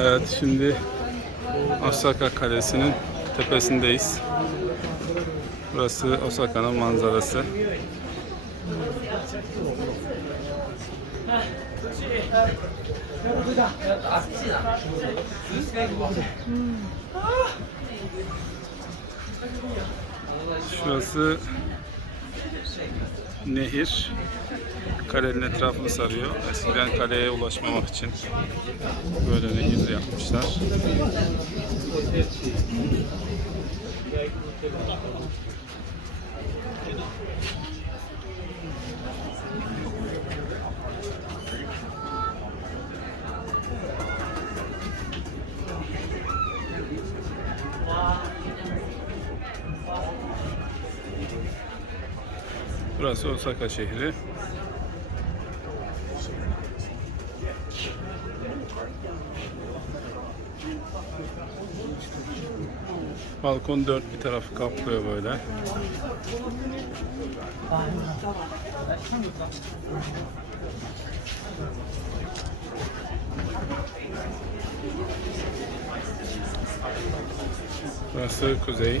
Evet şimdi Osaka Kalesi'nin tepesindeyiz. Burası Osaka'nın manzarası. Şurası nehir. Kalenin etrafını sarıyor. Eskiden kaleye ulaşmamak için böyle nehir yapmışlar. Burası Osaka şehri. Balkon dört bir tarafı kaplıyor böyle. Burası kuzey.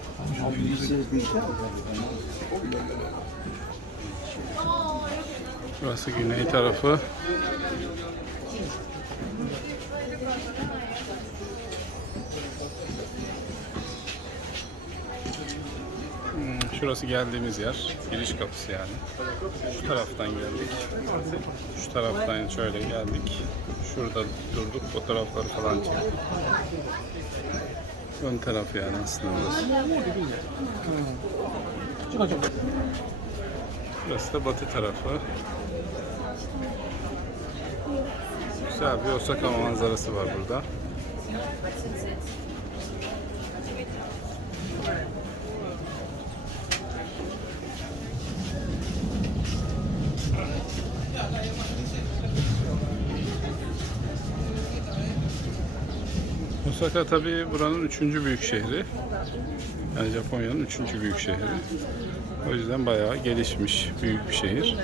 Burası güney tarafı. Hmm, Şurası geldiğimiz yer. Giriş kapısı yani. Şu taraftan geldik. Şu taraftan şöyle geldik. Şurada durduk. Fotoğrafları falan çektik. Ön taraf yani aslında burası. Burası da batı tarafı. Güzel bir Osaka manzarası var burada. Osaka tabii buranın üçüncü büyük şehri. Yani Japonya'nın üçüncü büyük şehri. O yüzden bayağı gelişmiş büyük bir şehir.